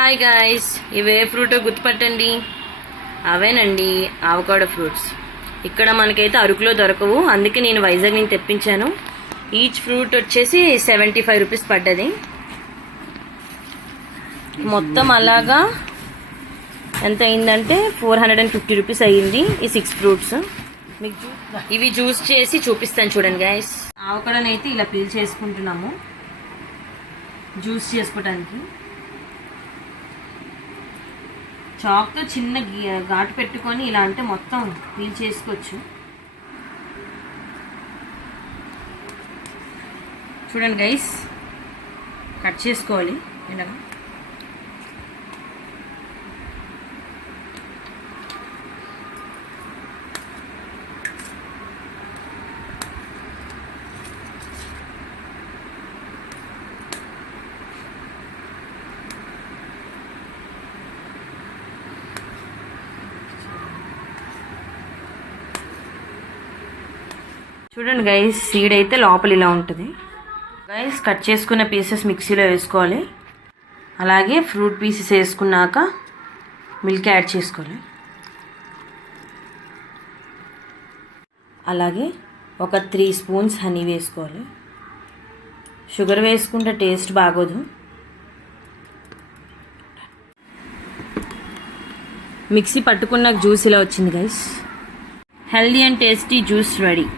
Hi guys, ఇవే fruit గుర్తుపట్టండి. అవేనండి ఆవకాడో ఫ్రూట్స్. ఇక్కడ మనకైతే అరకులో దొరకవు, అందుకే నేను వైజాగ్ నుంచి తెప్పించాను. ఈచ్ ఫ్రూట్ వచ్చేసి 75 రూపీస్ పడ్డది. మొత్తం అలాగా ఎంత అయిందంటే 450 రూపీస్ అయ్యింది ఈ 6 ఫ్రూట్స్. మీకు ఇవి జ్యూస్ చేసి చూపిస్తాను చూడండి గాయస్. ఆవకాడోనైతే ఇలా పీల్ చేసుకుంటున్నాము జ్యూస్ చేసుకోవడానికి. చాక్తో చిన్న ఘాటు పెట్టుకొని ఇలా అంటే మొత్తం పీల్ చేసుకోవచ్చు. చూడండి గైస్, కట్ చేసుకోవాలి ఇలా. చూడండి గైస్, సీడ్ అయితే లోపల ఇలా ఉంటుంది. గైస్, కట్ చేసుకున్న పీసెస్ మిక్సీలో వేసుకోవాలి. అలాగే ఫ్రూట్ పీసెస్ వేసుకున్నాక మిల్క్ యాడ్ చేసుకోవాలి. అలాగే ఒక 3 స్పూన్స్ హనీ వేసుకోవాలి. షుగర్ వేసుకుంటే టేస్ట్ బాగోదు. మిక్సీ పట్టుకున్న జ్యూస్ ఇలా వచ్చింది guys. Healthy and tasty juice ready.